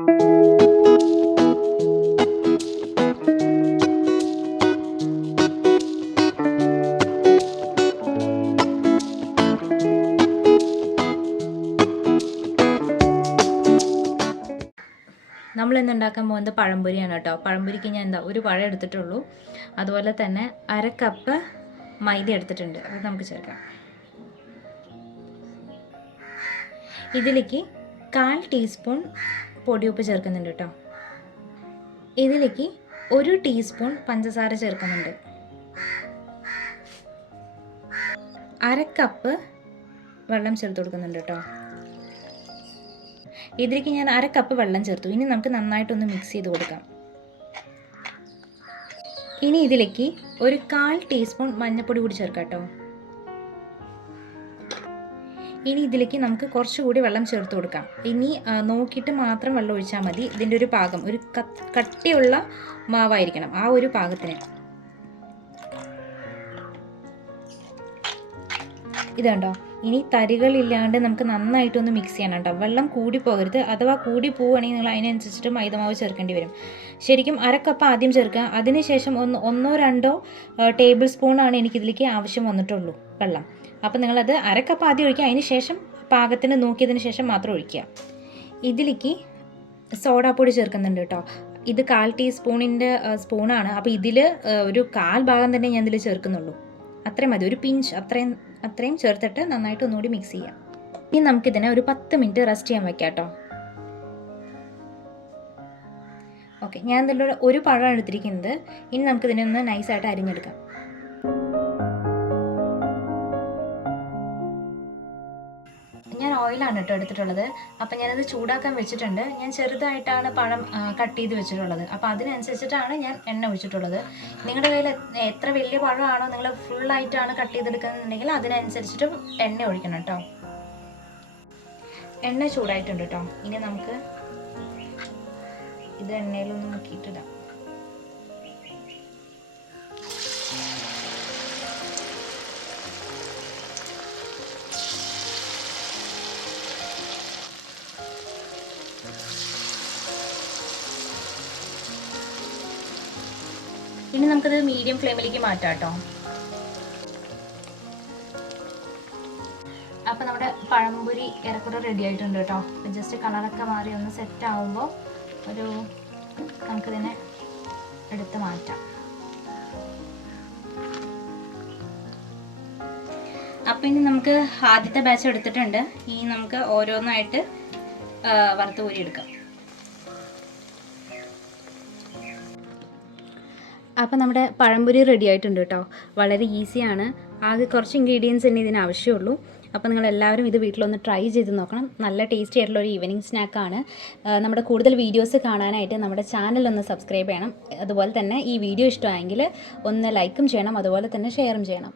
നമ്മളിന്ന് ഉണ്ടാക്കാൻ പോകുന്നത് പഴംപൊരിയാണ് കേട്ടോ. പഴംപൊരിക്ക് ഞാൻ ഒരു പഴം എടുത്തിട്ടുള്ളൂ. അതുപോലെ തന്നെ 1/2 കപ്പ് മൈദ എടുത്തിട്ടുണ്ട്. അത് നമുക്ക് ചേർക്കാം. ഇതിലേക്ക് 1/4 ടീസ്പൂൺ പൊടിയുപ്പ് ചേർക്കുന്നുണ്ട് കേട്ടോ. ഇതിലേക്ക് 1 ടീസ്പൂൺ പഞ്ചസാര ചേർക്കുന്നുണ്ട്. 1/2 കപ്പ് വെള്ളം ചേർത്ത് കൊടുക്കുന്നുണ്ട് കേട്ടോ. ഇതിലേക്ക് ഞാൻ 1/2 കപ്പ് വെള്ളം ചേർത്തു. ഇനി നമുക്ക് നന്നായിട്ടൊന്ന് മിക്സ് ചെയ്ത് കൊടുക്കാം. ഇനി ഇതിലേക്ക് 1/4 ടീസ്പൂൺ മഞ്ഞൾപ്പൊടി കൂടി ചേർക്കാം കേട്ടോ. ഇനി ഇതിലേക്ക് നമുക്ക് കുറച്ചുകൂടി വെള്ളം ചേർത്ത് കൊടുക്കാം. ഇനി നോക്കിയിട്ട് മാത്രം വെള്ളം ഒഴിച്ചാൽ മതി. ഇതിൻ്റെ ഒരു പാകം, ഒരു കട്ടിയുള്ള മാവായിരിക്കണം, ആ ഒരു പാകത്തിന്. ഇതുണ്ടോ, ഇനി തരികളില്ലാണ്ട് നമുക്ക് നന്നായിട്ടൊന്ന് മിക്സ് ചെയ്യണം കേട്ടോ. വെള്ളം കൂടി പോകരുത്. അഥവാ കൂടി പോവുകയാണെങ്കിൽ നിങ്ങൾ അതിനനുസരിച്ചിട്ട് മൈദമാവ് ചേർക്കേണ്ടി വരും. ശരിക്കും 1/2 കപ്പ് ആദ്യം ചേർക്കുക. അതിനുശേഷം 1-2 ടേബിൾ സ്പൂണാണ് എനിക്കിതിലേക്ക് ആവശ്യം വന്നിട്ടുള്ളൂ വെള്ളം. അപ്പോൾ നിങ്ങളത് 1/2 കപ്പ് ആദ്യം ഒഴിക്കുക. അതിന് ശേഷം പാകത്തിന് നോക്കിയതിന് ശേഷം മാത്രം ഒഴിക്കുക. ഇതിലേക്ക് സോഡാപ്പൊടി ചേർക്കുന്നുണ്ട് കേട്ടോ. ഇത് 1/4 ടീസ്പൂണിൻ്റെ സ്പൂണാണ്. അപ്പോൾ ഇതിൽ ഒരു 1/4 ഭാഗം തന്നെ ഞാൻ ഇതിൽ ചേർക്കുന്നുള്ളൂ. അത്രയും മതി, ഒരു പിഞ്ച് അത്രയും ചേർത്തിട്ട് നന്നായിട്ട് ഒന്നുകൂടി മിക്സ് ചെയ്യാം. ഇനി നമുക്കിതിനെ ഒരു 10 മിനിറ്റ് റെസ്റ്റ് ചെയ്യാൻ വയ്ക്കാം കേട്ടോ. ഓക്കെ, ഞാൻ ഇതിലൂടെ ഒരു പഴമാണ് എടുത്തിരിക്കുന്നത്. ഇനി നമുക്കിതിനെ ഒന്ന് നൈസായിട്ട് അരിഞ്ഞെടുക്കാം. ഞാൻ ഓയിലാണ് കേട്ടോ എടുത്തിട്ടുള്ളത്. അപ്പം ഞാനത് ചൂടാക്കാൻ വെച്ചിട്ടുണ്ട്. ഞാൻ ചെറുതായിട്ടാണ് പഴം കട്ട് ചെയ്ത് വെച്ചിട്ടുള്ളത്. അപ്പോൾ അതിനനുസരിച്ചിട്ടാണ് ഞാൻ എണ്ണ ഒഴിച്ചിട്ടുള്ളത്. നിങ്ങളുടെ കയ്യിൽ എത്ര വലിയ പഴമാണോ നിങ്ങൾ ഫുള്ളായിട്ടാണ് കട്ട് ചെയ്തെടുക്കുന്നുണ്ടെങ്കിൽ അതിനനുസരിച്ചിട്ട് എണ്ണ ഒഴിക്കണം കേട്ടോ. എണ്ണ ചൂടായിട്ടുണ്ട് കേട്ടോ. ഇനി നമുക്ക് ഇത് എണ്ണയിലൊന്ന് മുക്കിയിട്ടിടാം. ഇനി നമുക്കത് മീഡിയം ഫ്ലെയിമിലേക്ക് മാറ്റാം കേട്ടോ. അപ്പോൾ നമ്മുടെ പഴംപൊരി ഏറെക്കുറെ റെഡി ആയിട്ടുണ്ട് കേട്ടോ. ജസ്റ്റ് കളറൊക്കെ മാറി ഒന്ന് സെറ്റ് ആകുമ്പോൾ നമുക്കിതിനെ എടുത്ത് മാറ്റാം. അപ്പോൾ ഇനി നമുക്ക് ആദ്യത്തെ ബാച്ച് എടുത്തിട്ടുണ്ട്. ഇനി നമുക്ക് ഓരോന്നായിട്ട് വറുത്ത് കോരി എടുക്കാം. അപ്പോൾ നമ്മുടെ പഴംപൊരി റെഡി ആയിട്ടുണ്ട് കേട്ടോ. വളരെ ഈസിയാണ്. ആകെ കുറച്ച് ഇൻഗ്രീഡിയൻസ് തന്നെ ഇതിന് ആവശ്യമുള്ളൂ. അപ്പോൾ നിങ്ങളെല്ലാവരും ഇത് വീട്ടിലൊന്ന് ട്രൈ ചെയ്ത് നോക്കണം. നല്ല ടേസ്റ്റി ആയിട്ടുള്ള ഒരു ഈവനിങ് സ്നാക്കാണ്. നമ്മുടെ കൂടുതൽ വീഡിയോസ് കാണാനായിട്ട് നമ്മുടെ ചാനലൊന്ന് സബ്സ്ക്രൈബ് ചെയ്യണം. അതുപോലെ തന്നെ ഈ വീഡിയോ ഇഷ്ടമായെങ്കിൽ ഒന്ന് ലൈക്കും ചെയ്യണം, അതുപോലെ തന്നെ ഷെയറും ചെയ്യണം.